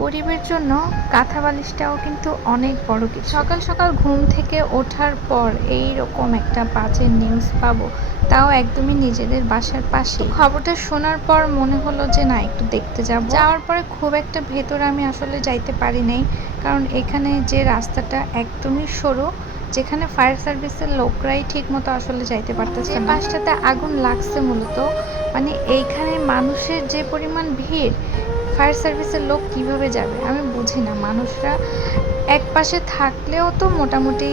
গরিবের জন্য কাঁথা বালিশটাও কিন্তু অনেক বড় কিছু। সকাল সকাল ঘুম থেকে ওঠার পর এই রকম একটা বাজে নিউজ পাবো, তাও একদমই নিজেদের বাসার পাশে। খবরটা শোনার পর মনে হলো যে না, একটু দেখতে যাব। যাওয়ার পরে খুব একটা ভেতরে আমি আসলে যাইতে পারি নাই, কারণ এখানে যে রাস্তাটা একদমই সরু, যেখানে ফায়ার সার্ভিসের লোকরাই ঠিক মতো আসলে যাইতে পারতেছে না। পাশটাতে আগুন লাগছে মূলত, মানে এইখানে মানুষের যে পরিমাণ ভিড়, ফায়ার সার্ভিসের লোক কিভাবে যাবে আমি বুঝি না। মানুষরা এক পাশে থাকলেও তো মোটামুটি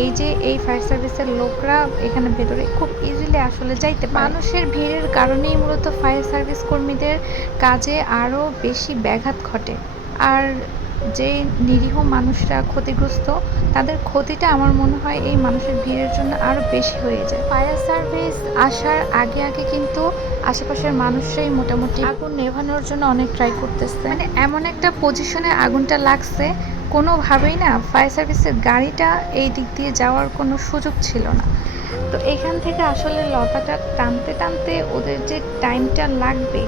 এই ফায়ার সার্ভিসের লোকরা এখানে ভেতরে খুব ইজিলি আসলে যাইতে পারে। মানুষের ভিড়ের কারণেই মূলত ফায়ার সার্ভিস কর্মীদের কাজে আরও বেশি ব্যাঘাত ঘটে, আর যে নিরীহ মানুষরা ক্ষতিগ্রস্ত, তাদের ক্ষতিটা আমার মনে হয় এই মানুষের ভিড়ের জন্য আরও বেশি হয়ে যায়। ফায়ার সার্ভিস আসার আগে আগে কিন্তু আশেপাশের মানুষরাই মোটামুটি আগুন নেভানোর জন্য অনেক ট্রাই করতেছে। মানে এমন একটা পজিশনে আগুনটা লাগছে, কোনোভাবেই না ফায়ার সার্ভিসের গাড়িটা এই দিক দিয়ে যাওয়ার কোনো সুযোগ ছিল না। তো এখান থেকে আসলে লতাটা টানতে টানতে ওদের যে টাইমটা লাগবে,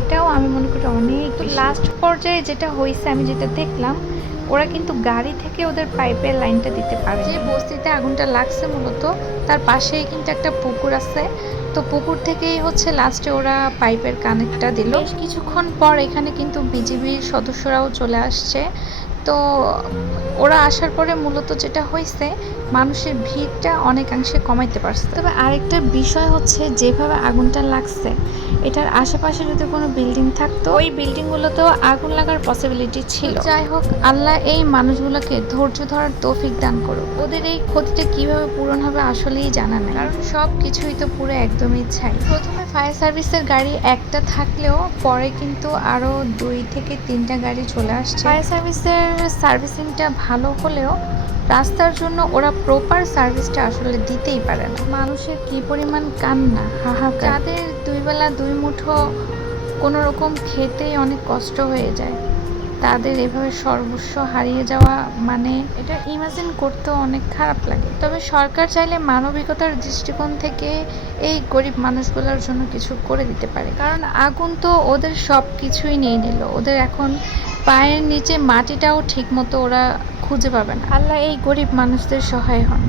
এটাও আমি মনে করি অনেক। লাস্ট পর্যায়ে যেটা হয়েছে, আমি যেটা দেখলাম, ওরা কিন্তু গাড়ি থেকে ওদের পাইপের লাইনটা দিতে পারে। যে বস্তিতে আগুনটা লাগছে মূলত তার পাশেই কিন্তু একটা পুকুর আছে, তো পুকুর থেকেই হচ্ছে লাস্টে ওরা পাইপের কানেক্টটা দিল। বেশ কিছুক্ষণ পর এখানে কিন্তু বিজিবির সদস্যরাও চলে আসছে। তো ওরা আসার পরে মূলত যেটা হয়েছে, মানুষের ভিড়টা অনেকাংশে কমাইতে পারছে। তবে আরেকটা বিষয় হচ্ছে, যেভাবে আগুনটা লাগছে, এটার আশেপাশে যদি কোনো বিল্ডিং থাকতো, ওই বিল্ডিংগুলোতেও আগুন লাগার পসিবিলিটি ছিল। যাই হোক, আল্লাহ এই মানুষগুলোকে ধৈর্য ধরার তৌফিক দান করুক। ওদের এই ক্ষতিটা কিভাবে পূরণ হবে আসলেই জানা নেই, কারণ সব কিছুই তো পুরো একদমই ছাই। প্রথমে ফায়ার সার্ভিসের গাড়ি একটা থাকলেও পরে কিন্তু আরও 2 থেকে 3টা গাড়ি চলে আসছে। ফায়ার সার্ভিসের সার্ভিসিংটা ভালো হলেও রাস্তার জন্য ওরা প্রপার সার্ভিসটা আসলে দিতেই পারে না। মানুষের কি পরিমাণ কান্না, হাহাকার। যাদের 2 বেলা 2 মুঠো কোনো রকম খেতেই অনেক কষ্ট হয়ে যায়, তাদের এভাবে সর্বস্ব হারিয়ে যাওয়া, মানে এটা ইমাজিন করতেও অনেক খারাপ লাগে। তবে সরকার চাইলে মানবিকতার দৃষ্টিকোণ থেকে এই গরিব মানুষগুলোর জন্য কিছু করে দিতে পারে, কারণ আগুন তো ওদের সব কিছুই নিয়ে নিল। ওদের এখন পায়ের নিচে মাটিটাও ঠিক মতো ওরা খুঁজে পাবে না। আল্লাহ এই গরিব মানুষদের সহায় হন।